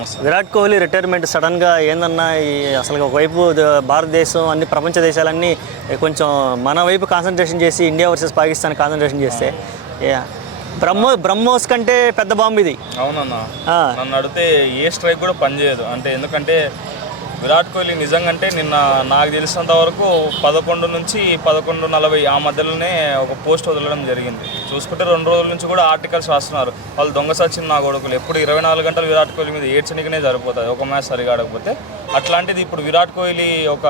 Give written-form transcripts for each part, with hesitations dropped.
Virat Kohli retirement సడన్గా ఏందన్నా అసలు ఒకవైపు భారతదేశం అన్ని ప్రపంచ దేశాలన్నీ కొంచెం మన వైపు కాన్సన్ట్రేషన్ చేసి ఇండియా వర్సెస్ పాకిస్తాన్ కాన్సన్ట్రేషన్ చేస్తే బ్రహ్మోస్ కంటే పెద్ద బాంబు ఇది. అవునన్నా, నన్ను అడిగితే ఏ స్ట్రైక్ కూడా పనిచేయదు. అంటే ఎందుకంటే విరాట్ కోహ్లీ నిజంగా అంటే నిన్న నాకు తెలిసినంత వరకు 11 నుంచి 11:40 ఆ మధ్యలోనే ఒక పోస్ట్ వదలడం జరిగింది. చూసుకుంటే 2 రోజుల నుంచి కూడా ఆర్టికల్స్ రాస్తున్నారు. వాళ్ళు దొంగ సచిన్ నా కొడుకులు ఎప్పుడు 24 గంటలు విరాట్ కోహ్లీ మీద ఏడ్చనికనే సరిపోతుంది ఒక మ్యాచ్ సరిగా ఆడకపోతే. అట్లాంటిది ఇప్పుడు విరాట్ కోహ్లీ ఒక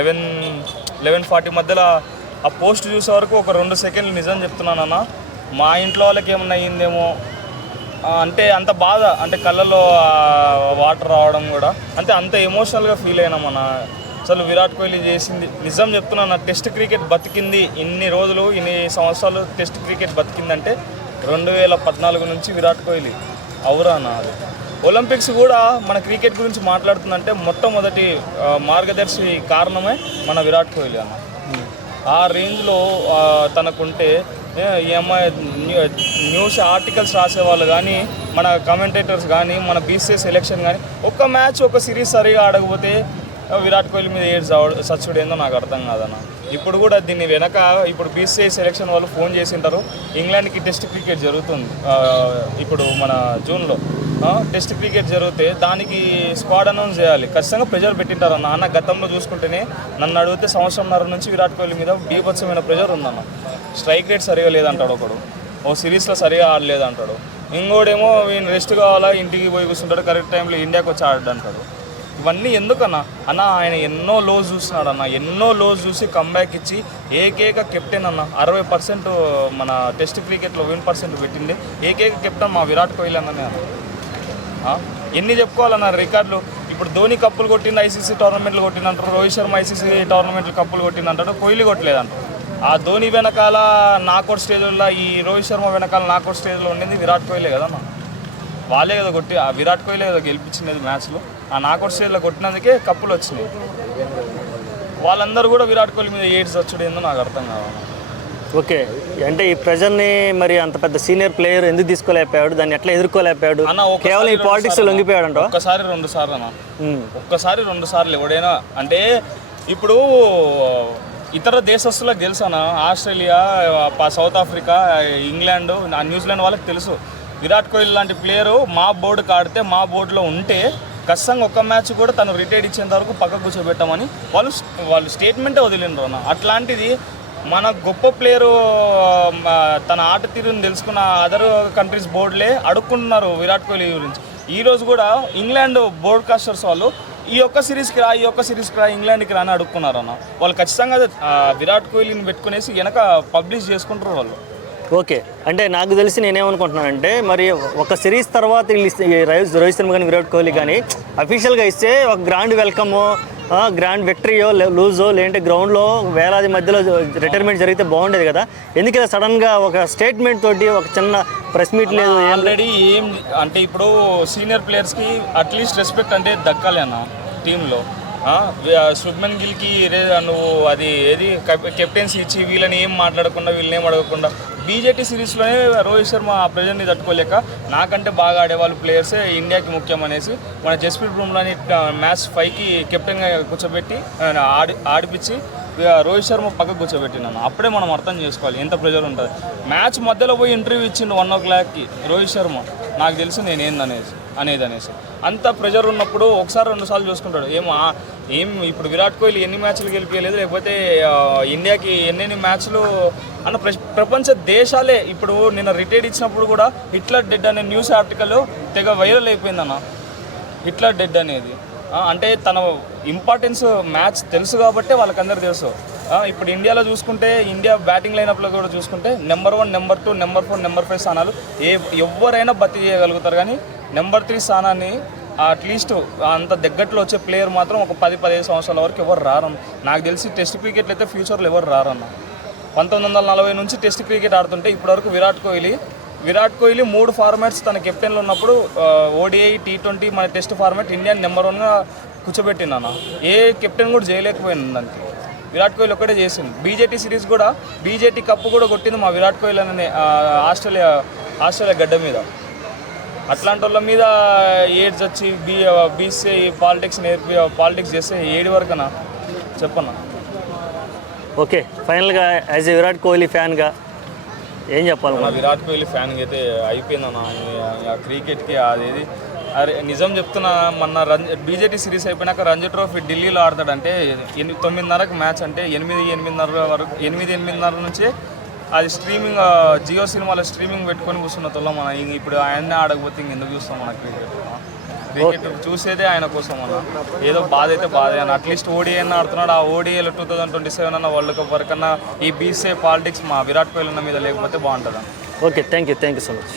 11:40 మధ్యలో ఆ పోస్ట్ చూసే వరకు ఒక 2 సెకండ్లు నిజం చెప్తున్నానన్నా, మా ఇంట్లో వాళ్ళకి ఏమన్నా అయ్యిందేమో అంటే అంత బాధ, అంటే కళ్ళలో వాటర్ రావడం కూడా అంటే అంత ఎమోషనల్గా ఫీల్ అయినామన్నా. అసలు విరాట్ కోహ్లీ చేసింది నిజం చెప్తున్నాను, టెస్ట్ క్రికెట్ బతికింది ఇన్ని రోజులు ఇన్ని సంవత్సరాలు టెస్ట్ క్రికెట్ బతికిందంటే 2014 నుంచి విరాట్ కోహ్లీ అవురానా. అది ఒలింపిక్స్ కూడా మన క్రికెట్ గురించి మాట్లాడుతుందంటే మొట్టమొదటి మార్గదర్శి కారణమే మన విరాట్ కోహ్లీ అన్న. ఆ రేంజ్లో తనకుంటే ఈ అమ్మాయి న్యూస్ ఆర్టికల్స్ రాసేవాళ్ళు కానీ మన కమెంటేటర్స్ కానీ మన బీసీసీ సెలెక్షన్ కానీ ఒక్క మ్యాచ్ ఒక సిరీస్ సరిగా ఆడకపోతే విరాట్ కోహ్లీ మీద సచ్చుడు ఏందో నాకు అర్థం కాదన్న. ఇప్పుడు కూడా దీన్ని వెనక ఇప్పుడు బీసీసీ సెలెక్షన్ వాళ్ళు ఫోన్ చేసింటారు. ఇంగ్లాండ్కి టెస్ట్ క్రికెట్ జరుగుతుంది ఇప్పుడు మన జూన్లో టెస్ట్ క్రికెట్ జరిగితే దానికి స్క్వాడ్ అనౌన్స్ చేయాలి, ఖచ్చితంగా ప్రెజర్ పెట్టింటారు అన్న. అన్న గతంలో చూసుకుంటేనే నన్ను అడిగితే 1.5 సంవత్సరం నుంచి విరాట్ కోహ్లీ మీద బీభత్సమైన ప్రెజర్ ఉందన్న. స్ట్రైక్ రేట్ సరిగా లేదంటాడు ఒకడు, ఓ సిరీస్లో సరిగా ఆడలేదంటాడు, ఇంకోడేమో ఈయన రెస్ట్ కావాలా ఇంటికి పోయి కూర్చుంటాడు, కరెక్ట్ టైంలో ఇండియాకి వచ్చి ఆడాడు అంటాడు. ఇవన్నీ ఎందుకన్నా అన్న? ఆయన ఎన్నో లోస్ చూస్తున్నాడు అన్న, ఎన్నో లోస్ చూసి కంబ్యాక్ ఇచ్చి ఏకైక కెప్టెన్ అన్న. 60% మన టెస్ట్ క్రికెట్లో 1% పెట్టింది ఏకైక కెప్టెన్ మా విరాట్ కోహ్లీ అన్ననే అన్న. ఎన్ని చెప్పుకోవాలన్న రికార్డులు. ఇప్పుడు ధోని కప్పులు కొట్టింది, ఐసీసీ టోర్నమెంట్లు కొట్టిందంటారు, రోహిత్ శర్మ ఐసీసీ టోర్నమెంట్లు కప్పులు కొట్టిందంటాడు, కోహ్లీ కొట్టలేదంటారు. ఆ ధోని వెనకాల నాకౌట్ స్టేజ్లో ఈ రోహిత్ శర్మ వెనకాల నాకౌట్ స్టేజ్లో ఉండింది విరాట్ కోహ్లీ కదన్న. వాళ్ళే కదా కొట్టి, ఆ విరాట్ కోహ్లీ కదా గెలిపించినది మ్యాచ్లో. ఆ నాకౌట్ స్టేజ్లో కొట్టినందుకే కప్పులు వచ్చినాయి. వాళ్ళందరూ కూడా విరాట్ కోహ్లీ మీద ఏడ్స్ వచ్చుడు ఏందో నాకు అర్థం కావాలి. ఓకే, అంటే ఈ ప్రెజర్ని మరి అంత పెద్ద సీనియర్ ప్లేయర్ ఎందుకు తీసుకోలేకపోయాడు, దాన్ని ఎట్లా ఎదుర్కోలేకపోయాడు? కేవలం ఈ పాలిటిక్స్ లొంగిపోయాడు అంట. ఒక్కసారి 2 సార్లు అన్న, ఒక్కసారి 2 సార్లు ఎవడైనా అంటే ఇప్పుడు ఇతర దేశస్తులకు తెలుసు అన్న. Australia, south Africa, England, New Zealand వాళ్ళకి తెలుసు విరాట్ కోహ్లీ లాంటి ప్లేయరు మా బోర్డుకి ఆడితే మా బోర్డులో ఉంటే ఖచ్చితంగా ఒక్క మ్యాచ్ కూడా తను రిటైర్డ్ ఇచ్చేంత వరకు పక్కకు కూర్చోబెట్టామని వాళ్ళు స్టేట్మెంటే వదిలిండ్రు అన్న. అట్లాంటిది మన గొప్ప ప్లేయరు తన ఆట తీరుని తెలుసుకున్న అదర్ కంట్రీస్ బోర్డులే అడుక్కుంటున్నారు విరాట్ కోహ్లీ గురించి. ఈరోజు కూడా ఇంగ్లాండ్ బ్రాడ్కాస్టర్స్ వాళ్ళు ఈ ఒక్క సిరీస్కి రా ఇంగ్లాండ్కి రా అని అడుక్కున్నారు అన్న. వాళ్ళు ఖచ్చితంగా విరాట్ కోహ్లీని పెట్టుకునేసి వెనక పబ్లిష్ చేసుకుంటారు వాళ్ళు. ఓకే, అంటే నాకు తెలిసి నేనేమనుకుంటున్నానంటే మరి ఒక సిరీస్ తర్వాత రోహిత్ శర్మ కానీ విరాట్ కోహ్లీ కానీ అఫీషియల్గా ఇస్తే ఒక గ్రాండ్ వెల్కమో గ్రాండ్ విక్టరీయో లూజో లేదంటే గ్రౌండ్లో వేలాది మధ్యలో రిటైర్మెంట్ జరిగితే బాగుండేది కదా. ఎందుకంటే సడన్గా ఒక స్టేట్మెంట్ తోటి ఒక చిన్న ప్రెస్ మీట్ లేదు. ఆల్రెడీ ఏం అంటే ఇప్పుడు సీనియర్ ప్లేయర్స్కి అట్లీస్ట్ రెస్పెక్ట్ అంటే దక్కాలి అన్న టీంలో. శుభ్మన్ గిల్కి నువ్వు అది ఏది కెప్టెన్సీ ఇచ్చి వీళ్ళని ఏం మాట్లాడకుండా వీళ్ళని ఏం అడగకుండా బీజేటీ సిరీస్లోనే రోహిత్ శర్మ ఆ ప్రెజర్ని తట్టుకోలేక నాకంటే బాగా ఆడేవాళ్ళు ప్లేయర్సే ఇండియాకి ముఖ్యం అనేసి మన జస్ప్రీత్ బుమ్రాని మ్యాచ్ 5కి కెప్టెన్గా కూర్చోబెట్టి ఆడిపించి రోహిత్ శర్మ పక్కకు కూర్చోబెట్టినాను. అప్పుడే మనం అర్థం చేసుకోవాలి ఎంత ప్రెజర్ ఉంటుంది. మ్యాచ్ మధ్యలో పోయి ఇంటర్వ్యూ ఇచ్చిండు 1 o'clockకి రోహిత్ శర్మ, నాకు తెలిసి నేనేందనేసి అనేసి అంత ప్రెజర్ ఉన్నప్పుడు ఒకసారి 2 సార్లు చూసుకుంటాడు. ఏం ఇప్పుడు విరాట్ కోహ్లీ ఎన్ని మ్యాచ్లు గెలిపించలేదు, లేకపోతే ఇండియాకి ఎన్ని మ్యాచ్లు అన్న ప్రపంచ దేశాలే. ఇప్పుడు నిన్న రిటైర్డ్ ఇచ్చినప్పుడు కూడా హిట్లర్ డెడ్ అనే న్యూస్ ఆర్టికల్ తెగ వైరల్ అయిపోయిందన్న. హిట్లర్ డెడ్ అనేది అంటే తన ఇంపార్టెన్స్ మ్యాచ్ తెలుసు కాబట్టే వాళ్ళకందరూ తెలుసు. ఇప్పుడు ఇండియాలో చూసుకుంటే ఇండియా బ్యాటింగ్ లైనప్లో కూడా చూసుకుంటే నెంబర్ 1, నెంబర్ 2, నెంబర్ 4, నెంబర్ 5 స్థానాలు ఎవరైనా భర్తీ చేయగలుగుతారు. కానీ నెంబర్ 3 స్థానాన్ని అట్లీస్ట్ అంత దగ్గరలో వచ్చే ప్లేయర్ మాత్రం ఒక 10-15 సంవత్సరాల వరకు ఎవరు రారన్న. నాకు తెలిసి టెస్ట్ క్రికెట్లు అయితే ఫ్యూచర్లో ఎవరు రారన్న. 1940 నుంచి టెస్ట్ క్రికెట్ ఆడుతుంటే ఇప్పటివరకు విరాట్ కోహ్లీ 3 ఫార్మాట్స్ తన కెప్టెన్లో ఉన్నప్పుడు ఓడిఐ, T20 మన టెస్ట్ ఫార్మాట్ ఇండియా నెంబర్ 1గా కూర్చోబెట్టిందన్న. ఏ కెప్టెన్ కూడా చేయలేకపోయింది దానికి, విరాట్ కోహ్లీ ఒక్కడే చేసింది. బీజేటీ సిరీస్ కూడా బీజేటీ కప్పు కూడా కొట్టింది మా విరాట్ కోహ్లీ అనే ఆస్ట్రేలియా గడ్డ మీద. అట్లాంటి వాళ్ళ మీద ఏడ్స్ వచ్చి బీసీ పాలిటిక్స్ చేస్తే ఏడి వరకనా చెప్పన్నా. ఓకే, ఫైనల్గా యాజ్ ఏ విరాట్ కోహ్లీ ఫ్యాన్గా ఏం చెప్పాలి? నా విరాట్ కోహ్లీ ఫ్యాన్కి అయితే అయిపోయిందన్న ఆ క్రికెట్కి. అదేది అరే నిజం చెప్తున్నా, మొన్న బీజేటీ సిరీస్ అయిపోయినాక రంజీ ట్రోఫీ ఢిల్లీలో ఆడతాడంటే 9:30కి మ్యాచ్ అంటే 8:30 వరకు 8:30 నుంచి అది స్ట్రీమింగ్ జియో సినిమాలో స్ట్రీమింగ్ పెట్టుకొని కూర్చున్న తొల్ల మన ఇప్పుడు ఆయన్నే ఆడకపోతే ఇంకెందుకు చూస్తాం మన క్రికెట్ చూసేదే ఆయన కోసం అన్న. ఏదో బాధ అయితే బాధ అన్న. అట్లీస్ట్ ఓడిఐ అన్న ఆడుతున్నాడు. ఆ ఓడిఐలో 2027 అన్న వరల్డ్ కప్ వరకు అన్న ఈ బీసీఐ పాలిటిక్స్ మా విరాట్ కోహ్లీ మీద లేకపోతే బాగుంటుంది. Okay, thank you so much.